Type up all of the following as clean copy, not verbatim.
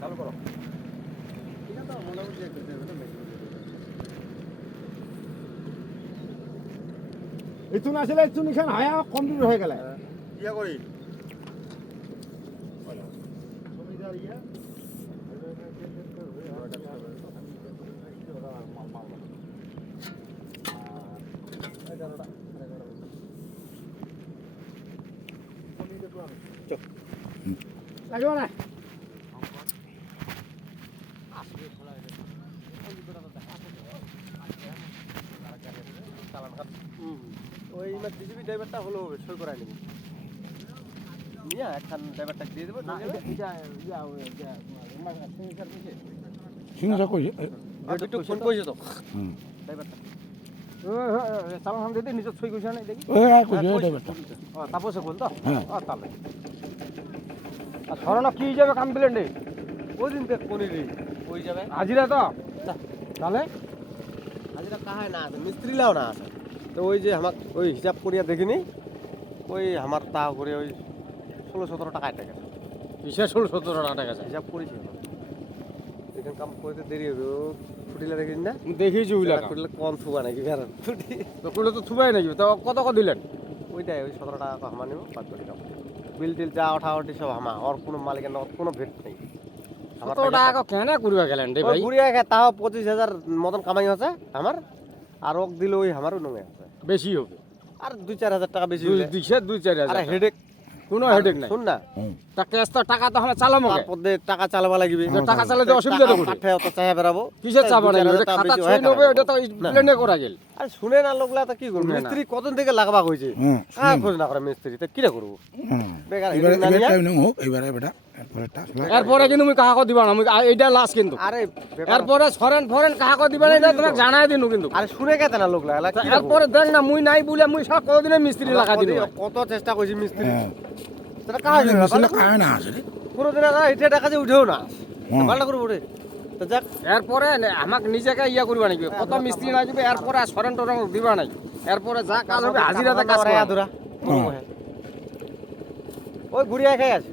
চালু করো। ইথুন আসলে ইথুন ইখান হায়া কমপ্লিট হয়ে গেলে ইয়া করি লাগবে না ওই জিসিবি ড্রাইভারটা হলো সই করাই নেব নিয়ে একখান ড্রাইভারটা দিয়ে দেবো সিংসা কই একটু ফোন করেছে তো ড্রাইভারটা সালাম হাম দিতে নিজে সই কইছ না দেখি তাপসে বল তো তাহলে আর ধরনা কি যাবে কমপ্লেন্টে ওই দিন দেখ কোনি রে ওই যাবে হাজিরা তো তাহলে হাজিরা কাহায় না আছে মিস্ত্রি লাও না আছে তো ওই যে আমার ওই হিসাব করিয়া দেখিনি ওই আমার তা করে ওই 16-17 টাকা টাকা কিসে 16-17 টাকা আছে হিসাব করেছি এখানে কাম করতে দেরি হবে ফুটিলা দেখিস না দেখিছি ওইলা ফুটিলা কম থুবা নাকি বের ফুটি তো কুলে তো থুবাই নাকি তো কত কত দিলেন ওইটাই ওই 17 টাকা আমার নিব 5 কোটি টাকা বিল টিল যা ওঠা সব আমার আর কোনো মালিকের নগদ কোনো ভেট নেই আমার টাকা কেন করবা গেলেন রে ভাই ঘুরিয়া তাও 25,000 মতন কামাই আছে আমার আর ওক দিল ওই আমারও নঙ্গে আছে বেশি হবে আর 2-4 হাজার টাকা বেশি হলে দিছে 2-4 হাজার আরে হেডেক কোনো হেডেক নাই শুন না টাকা তো আমরা চালামো তারপর টাকা চালাবা লাগবে টাকা চালাতে অসুবিধা তো কাঠে অত চাইয়া বেরাবো কিসের চাবা নাই ওটা খাতা ছই নেবে ওটা তো প্লেনে করা গেল আরে শুনে না লোকলা তো কি করব মিস্ত্রি কতদিন থেকে লাগবা কইছে কাজ খোঁজ না করে মিস্ত্রি তো কিরা করব বেকার এবারে বেটা এরপরে কিন্তু আমি কাহাকে দিবা না আমি এইটা লাস্ট কিন্তু আরে এরপরে ফরেন কাহাকে দিবা না এটা তোমাকে জানাই দিনু কিন্তু আরে শুনে কেতে না লোকলা এরপরে দেখ না মুই নাই বলে মুই সব কতদিনে মিস্ত্রি লাগা দিন কত চেষ্টা কইছি মিস্ত্রি সেটা কাজ না আসলে পুরোদিন এটা টাকা যে উঠেও না পাল্টা করবো রে তো যাক এরপরে আমাকে নিজেকে ইয়া করবা নাকি কত মিস্ত্রি না যাবে এরপরে সরেন টরেন দিবা নাই এরপরে যা কাজ হবে হাজিরাতে কাজ করা ধরা ওই ঘুরিয়া খাই আসি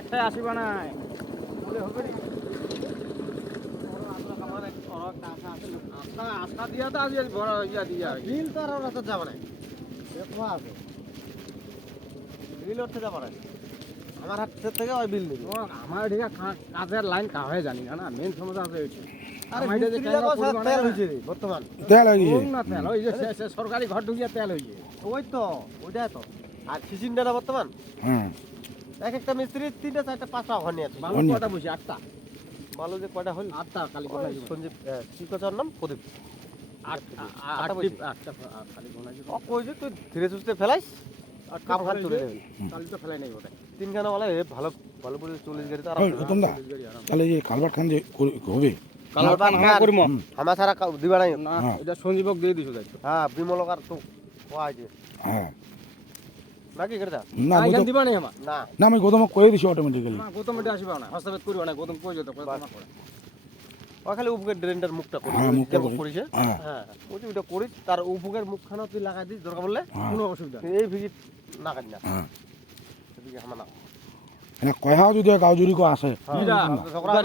একটাই আসিবা নাই বলে হবে নি আশা দিয়া তো আজ বড় ইয়া দিয়া বিল তো আর রাস্তা যাব না দেখো আছে বিল উঠতে যাব না আমার হাত থেকে ওই বিল দিবি আমার এদিকে কাজের লাইন কাহে জানি না মেন সমস্যা আছে ওইটা আরে মিস্ত্রি লাগো তেল হইছে বর্তমান তেল হইছে না তেল ওই যে সরকারি ঘর ঢুকিয়া তেল হইছে ওই তো ওইটা তো আর সিসিন্ডাটা বর্তমান এক একটা মিস্ত্রি 3টা 4টা 5টা ঘর নিয়ে আছে বালু কয়টা বসে 8টা বালু যে কয়টা হল 8টা খালি কোথায় সঞ্জীব কি কথার নাম প্রদীপ 8টা খালি গোনা যে ও কই যে তুই ধীরে সুস্থে ফেলাইস আর কাম হাত চলে যাবে কালি তো ফেলাই নাই ওটা তিনখানা বলে ভালো ভালো করে 40 গাড়ি তো আর তোমরা তাহলে এই কালভার্ট খান যে হবে কালভার্ট আমরা করব আমার সারা দিবা নাই না এটা সঞ্জীবক দিয়ে দিছো দায়িত্ব হ্যাঁ বিমলকার তো কোয়া আছে হ্যাঁ নাকি করতা না না এখান দিবা নাই আমার না না আমি গৌতমক কয়ে দিছি অটোমেটিক্যালি না গৌতম এটা আসিবা না হস্তভেদ করিবা না গৌতম কই যেত কই তোমা করে ও খালি উপকের ড্রেনটার মুখটা করি হ্যাঁ মুখটা করিছে হ্যাঁ ওই যে ওটা করিস তার উপকের মুখখানা তুই লাগাই দিস দরকার বললে কোনো অসুবিধা এই ভিজিট না কাটি না হ্যাঁ এদিকে হামা না এনে কয়হাও যদি গাউজুরি কো আছে ইরা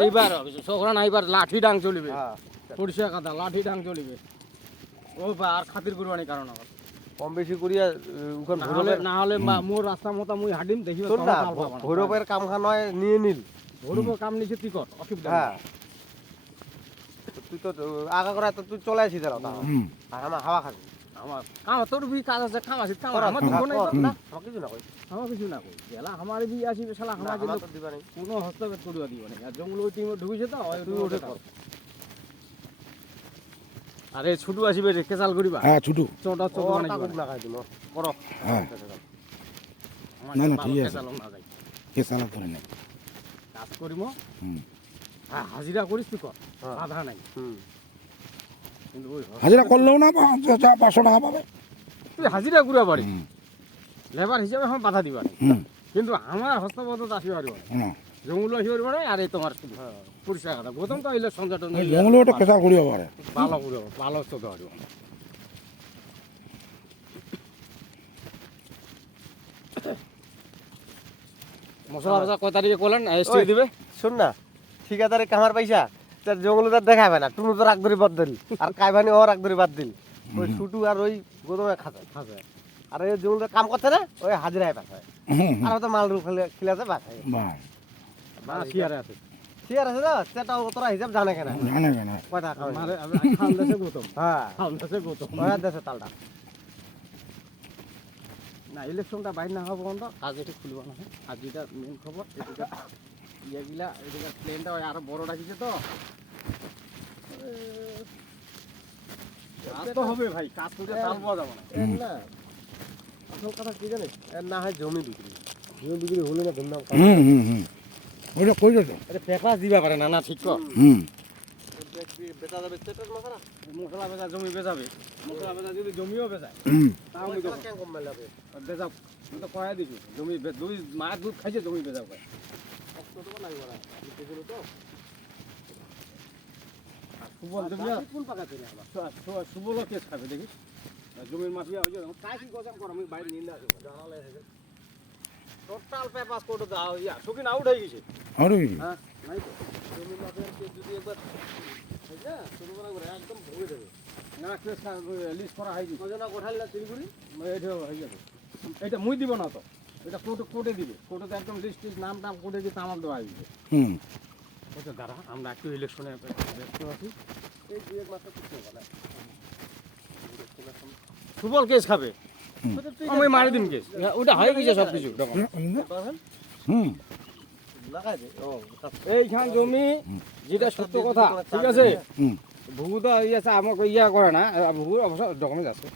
এবার সকরা না এবার লাঠি ডাং চলিবে হ্যাঁ পরিষ্কার কথা লাঠি ডাং চলিবে ও বা আর খাতির করবানি কারণ আমার কম বেশি করিয়া উখন না হলে মোর রাস্তা মতো মুই হাডিম দেখিবা শোন না ভৈরবের কামখান নয় নিয়ে নিল ভৈরব কাম নিছে তুই কর অসুবিধা হ্যাঁ তুই তো আগা করে তো তুই চলে আসিস দাঁড়াও আর আমার হাওয়া খাবি আমার কাম তোর বি কাজ আছে কাম আছে কাম আমার দুঃখ নাই না আমার কিছু না কই আমার কিছু না কই এলা আমার বি আসিবে শালা আমার কিন্তু দিবা নাই কোনো হস্তক্ষেপ করিবা দিব না আর জঙ্গল ওই টিম ঢুকিছে তো তুই ওঠে কর আরে ছুটু আসিবে রে কেসাল করিবা হ্যাঁ ছুটু চোটা চোটা না কাগজ লাগাই দিল করো হ্যাঁ না না ঠিক আছে কেসাল না যাই কে সালা করে নে কাজ করিমো হুম হ্যাঁ হাজিরা করিস তুই কর বাধা নাই কিন্তু ওই হাজিরা করলেও না 500 টাকা পাবে তুই হাজিরা করিয়া পারি লেবার হিসাবে আমার বাধা দিবা নাই কিন্তু আমার হস্তপদ আসিবা পারিব না জঙ্গল আসিবা পারিব না আর এই তোমার পরিষ্কার কথা প্রথম তো হইলে সংগঠন জঙ্গলে ওটা পেশা করিয়া পারে ভালো করিব ভালো তো পারিব মশলা ফসলা কয় তারিখে করলেন এসটি দিবে শোন না ঠিকাদারে কামার পয়সা তার জঙ্গলদার দেখাবে না টুনু তো রাগ ধরে বাদ দিল আর কাইবানি ও রাগ ধরে বাদ দিল ওই ছুটু আর ওই গোদমে খাতে আর ওই জঙ্গলদার কাম করছে না ওই হাজিরায় পাঠায় আর হয়তো মাল রুল খিলাতে পাঠায় বাহ শিয়ারে আছে ঠিক আছে না সেটা তোরা হিসাব জানে কেন জানে কেন কয়টা খাওয়া মারে খান দেশে গৌতম হ্যাঁ খান দেশে গৌতম ওরা দেশে তালটা না ইলেকশনটা বাইর না হওয়া পর্যন্ত আজ এটি খুলব না আজ যেটা মেন খবর এদিকে ইয়েগুলা এদিকে প্লেনটা আরো বড় রাখিছে তো কাজ তো হবে ভাই কাজ করতে তাল পাওয়া যাবে না এর না আসল কথা কি জানিস এর না হয় জমি বিক্রি হলে না ধুমধাম ওইটা কই যেত আরে পেপার দিবা পারে না না ঠিক তো বেচা যাবে স্টেটাস মাথারা মশলা বেচা জমি বেচাবে মশলা বেচা যদি জমিও বেচায় তাও আমি দেবো কেন কম মেলে হবে বেচাও আমি তো কয়া দিছি জমি দুই মায়ের দুধ খাইছে জমি বেচাও কয় কতটুকু লাগবে না দেখুন তো সুবল জমি কোন পাকাতে না সুবলও কেস খাবে দেখিস জমির মাফিয়া হয়েছে তাই কি গজাম কর আমি বাইরে নিয়ে আসবো জানালে টোটাল পেপার কোড দাও ইয়া সুকিন আউট হয়ে গেছে আরে হ্যাঁ নাই তো জমির মাফিয়ার কেস যদি একবার না ছোটবেলা করে একদম ভুগে দেবে না কেস লিস্ট করা হয়ে গেছে ওজনা কোঠাল না শিলিগুড়ি এটা হয়ে যাবে এটা মুই দিব না তো এটা কোর্টে দিবে কোর্টে একদম লিস্ট নাম টাম কোর্টে দিয়ে তামাক দেওয়া হয়ে গেছে ওটা দাঁড়া আমরা একটু ইলেকশনে ব্যস্ত আছি এই দুই এক মাসটা কিছু হবে না সুবল কেস খাবে আমি মারি দিম কেস ওটা হয়ে গেছে সব কিছু লাগাই দে ও এইখান জমি যেটা সত্য কথা ঠিক আছে ভুগুদা ইয়েছে আমাকে ইয়া করে না ভুগু অবশ্য ডকুমেন্ট আছে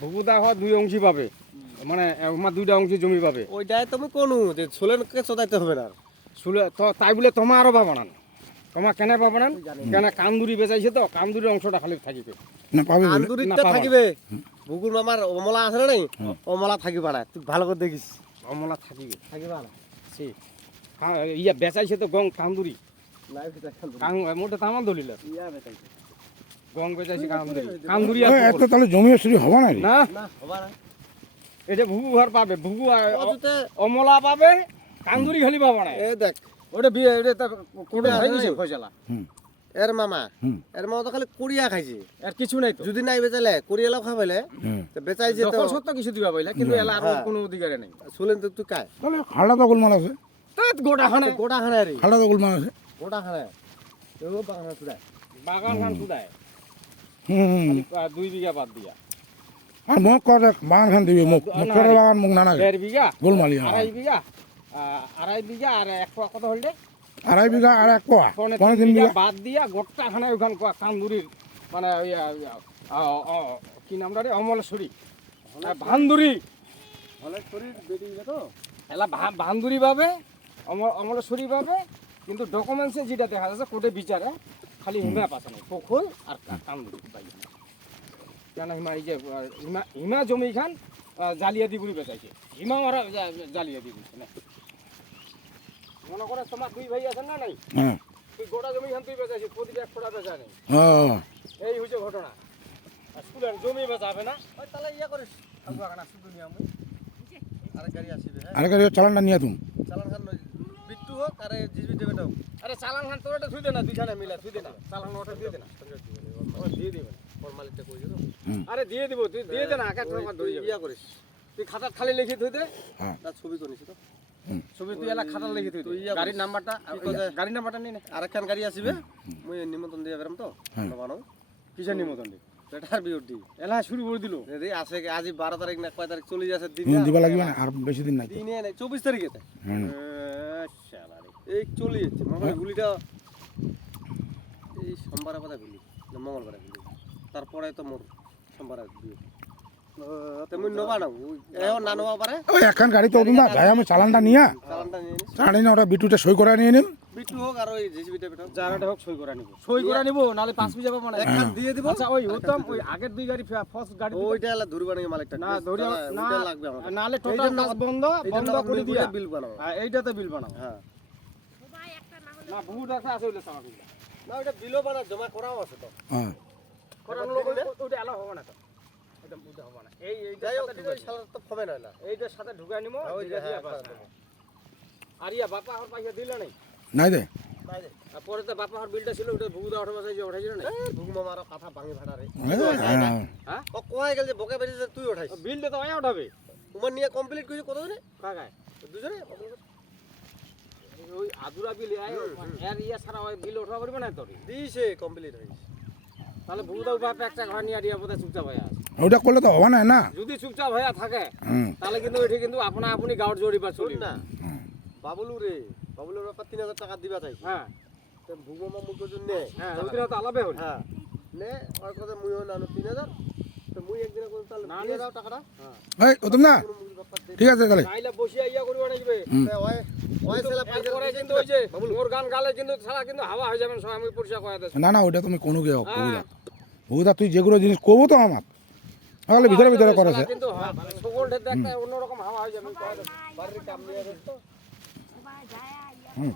ভুগুদা হয় দুই অংশী পাবে মানে আমার দুইটা অংশী জমি পাবে ওইটাই তুমি কোন যে ছোলেনকে চদাইতে হবে না শুলে তো তাই বলে তোমার আরও পাবো না তোমার কেন পাবো না কেন কামদুরি বেচাইছে তো কামদুরির অংশটা খালি থাকিবে না পাবে বলে আন্দুরিতে থাকিবে বুকুর মামার অমলা আছে না নাই অমলা থাকিবা না তুই ভালো করে দেখিস অমলা থাকিবে থাকিবা না সে হ্যাঁ ইয়া বেচাইছে তো গং কামদুরি নাই ভিতর মোটে তামাল দলিল ইয়া বেটাইছে গং বেচাইছে কামদুরি কামদুরি ওই এত তাহলে জমি শুরু হবে না রে না না হবা না এটা ভুগু ঘর পাবে ভুগু অতুতে অমলা পাবে কামদুরি খালি পাবো না এ দেখ ওটা বিয়ে এটা তো কোটে হয়ে গেছে ফয়সালা এর মামা এর মামা তো খালি কোরিয়া খাইছে আর কিছু নাই তো যদি নাই বেচালে কোরিয়ালাও খাবাইলে তো বেচাইছে তো দখল সত্য কিছু দিবা বইলা কিন্তু এলা আর কোনো অধিকারে নাই শুলেন তো তুই কায় তাহলে খালটা তো গোলমাল আছে গোটা খানে গোটা খানা রে খালটা তো গোলমাল আছে গোটা খানা ও বাগানা তুই বাগান খান সুদায় হুম 2 বিঘা বাদ দিয়া আর মোক কত বাগান খান দিবি মোক মুখের বাগান মুখ না না 1.5 বিঘা গোলমালি 2.5 বিঘা 2.5 বিঘা আর এক পোয়া কত হল রে 2.5 বিঘা আর এক পোয়া পৌনে পৌনে 3 3 বিঘা বিঘা বাদ দিয়া গোটা খানে ওখান কান্দুরির মানে কি নামটা রে অমলেশ্বরী ভান্দুরি অনেক শরীর বেড়ে গেছে তো এলা ভান্দুরি পাবে অমলেশ্বরী পাবে কিন্তু ডকুমেন্টসে যেটা দেখা যাচ্ছে কোর্টে বিচারে খালি হিমা পাশানো পোখল আর কান্দুরি পাইবে কেন হিমা এই যে হিমা জমি খান জালিয়াতি গুড়ি বেচাইছে হিমা ওরা জালিয়াতি গুড়ি না মনে করে তোমার 2 ভাই আছেন না নাই হ্যাঁ তুই গোটা জমি খান তুই বেচাইছিস প্রতিটা 1 ফোঁটা বেচা নেই হ্যাঁ এই হচ্ছে ঘটনা আর স্কুলের জমি বেচাবে না ওই তাহলে ইয়া করিস আগুয়া কানা শুধু নিয়ে আমি আরেক গাড়ি আসিবে হ্যাঁ আরে গাড়ি চালানটা নিয়ে তুমি চালান খান বিট্টু হোক আরে জিবি দেবে দাও আরে চালান খান তোর এটা থুই দে না দুইখানে মিলে থুই দে না চালান ওটা দিয়ে দে না ও দিয়ে দিবে ওর মালিকটা কই দিও আরে দিয়ে দিব তুই দিয়ে দে না আকাশ তোমার ধরে যাবে ইয়া করিস তুই খাতা খালি লিখে থুই দে তার ছবি করিস তো ছবি তুই এলা খাতা লিখে থুই দে তুই ইয়া গাড়ির নাম্বারটা গাড়ির নাম্বারটা নিয়ে নে আরেকখান গাড়ি আসিবে মুই নিমন্ত্রণ দিয়ে বেরাম তো বানো কিসের নিমন্ত্রণ দি বেটার বিউটি এলা শুরু করে দিল রে আছে আজি 12 তারিখ না কয় তারিখ চলে যাচ্ছে দিন দিবা লাগবে না আর বেশি দিন নাই তো দিনে নাই 24 তারিখে হুম এই চলে যাচ্ছে মঙ্গল গুলিটা এই সোমবারে কথা গুলি না মঙ্গলবারে গুলি তারপরে তো মোর সোমবারে বিয়ে তেমন নবা না এও না নবা পারে ওই একখান গাড়ি তো না যাই আমি চালানটা নিয়ে চালানটা নিয়ে নিস চালানি না ওটা বিটুটা সই করে নিয়ে নিন বিট্টু হোক আর ওই জেসিবিটা বেটা জায়গাটা হোক সই করে নিব সই করে নিব নালে 5 বিঘা পাবো না একখান দিয়ে দিব আচ্ছা ওই উত্তম ওই আগের 2 গাড়ি ফার্স্ট গাড়ি ওইটা হলো ধরবা না মালিকটা না ধরি না ওইটা লাগবে আমাদের নালে টোটাল কাজ বন্ধ করে দিয়া বিল বানাও এইটাতে বিল বানাও হ্যাঁ না বহুত আছে আছে ওইটা সামা দিলা না ওইটা বিলও বানা জমা করাও আছে তো হ্যাঁ করার লোক ওইটা এলা হবে না তো এটা বুঝতে হবে না এই যাই হোক এইটার সাথে ওই শালার তো ফবে না না এইটার সাথে ঢুকাই নিমো ওই যে, ধীরে ধীরে হ্যাঁ, বাস, হ্যাঁ। আর ইয়া বাপা হর পয়সা দিল নাই নাই দে নাই রে আর পরে তো বাপা হর বিলটা ছিল ওটা ভুগুদা ওঠা বাসায় যে ওঠাইছিল না ভুগমা মারো কথা ভাঙি ভাড়া রে হ্যাঁ ও কয় গেল যে বকে বেরিয়েছে তুই ওঠাইছিস বিলটা তো আয়া উঠাবে তোমার নিয়ে কমপ্লিট করেছি কত দিনে কাকায় দুজনে ওই আদুরা বিল এর ইয়া ছাড়া ওই বিল ওঠা পারবে না তোর দিয়েছে কমপ্লিট হয়েছে তাহলে ভুগুদা বাপা একটা ঘর নিয়ে দিয়া বোধহয় চুপচাপ হয়ে আছে ওটা করলে তো হবে না না যদি চুপচাপ হয়ে থাকে হুম তাহলে কিন্তু এটি কিন্তু আপনা আপনি গাউট জড়ি পা শোন চলি না বাবুলু রে বাবুলুর ব্যাপার 3000 টাকা দিবা চাইছি হ্যাঁ তো ভুগমা মুখ জন্য হ্যাঁ ওই দিন তো আলাদা হল হ্যাঁ নে আর কথা মুইও নানো 3000 তো মুই একদিন কোন তাহলে না, দিয়ে দাও টাকাটা এই ও তুমি না কোনো মুখের ব্যাপার দে ঠিক আছে তাহলে নাইলে বসিয়া ইয়া করিব না যাবে ওই ওই ছেলে পয়সা পরে কিন্তু ওই যে মোর গান গালে কিন্তু সারা কিন্তু হাওয়া হয়ে যাবেন সব আমি পরিষ্কার করে দেব না না ওটা তুমি কোনো কে বউদা বউদা তুই যেগুলো জিনিস করবো তো আমার তাহলে ভিতরে ভিতরে করেছে কিন্তু সকল ঢেতে একটা অন্যরকম হাওয়া হয়ে যাবে বাড়ির কাম নিয়ে আসতো সবাই যায় ইয়া হুম